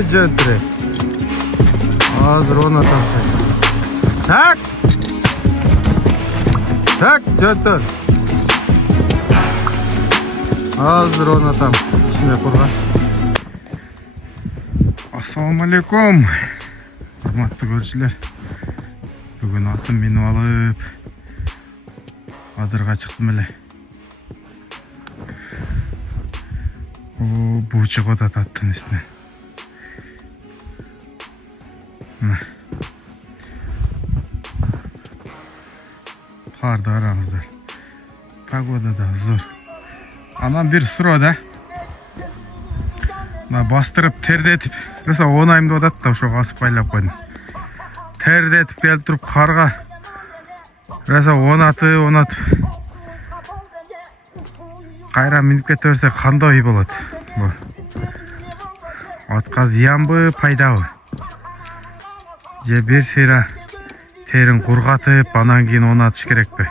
Жөнтіре. Азыр оны тапсай. Так! Так, жөнтір. Азыр оны там. İçine kurgan. Assalamualaikum. Hurmatlı görüşler. Bugün atım minip alıp Adırga çıktım hele. Bu çıkı da tattın üstüne. Karda aramızda. Pagoda da zor. Ama bir sıra da bastırıp terdetip mesela 10 ayımda odat da şu asıp baylap koydum. Terdetip gelip durup karga mesela 10 atı kayra minip keteverse kanda iyi болады. Bu atқа зиян бы, пайда бы? Же bir сыйра терін құрғатып, анан кейін оны атыш керек пе?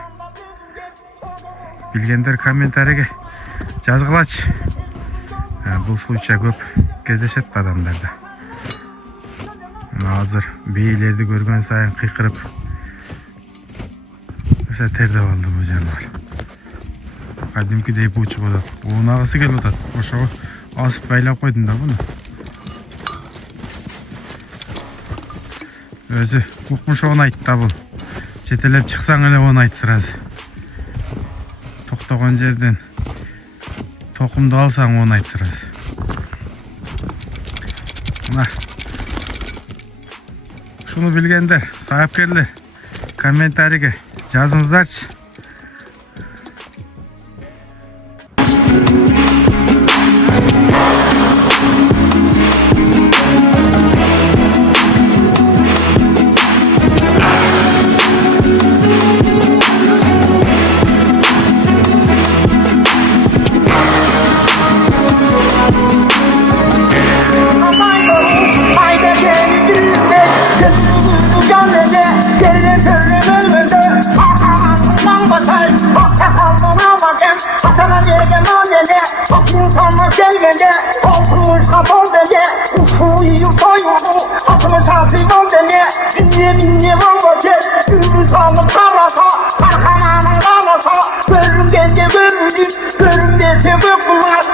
Білгендер комментарийге жазғылач. Бұл случай көп кездешет адамдарда. Азыр бейлерді көрген сайын қиқырып mesela тердеп алды бұл жануар. Кәдімгідей бу шығып отады. Оны ағысы келіп отады. Ошоға асып байлап қойдым да бұны. Өзі ұқмыш оны айтты да бұл. Жетелеп шықсаң әлі оны айтты сразу. Тоқтаған жерден тоқымды алсаң оны айтты сразу. Şunu bilgenler, sahipkерлер, kommentariyge жазыңыздарчы. Görünmedi, görünmedi bu kulak,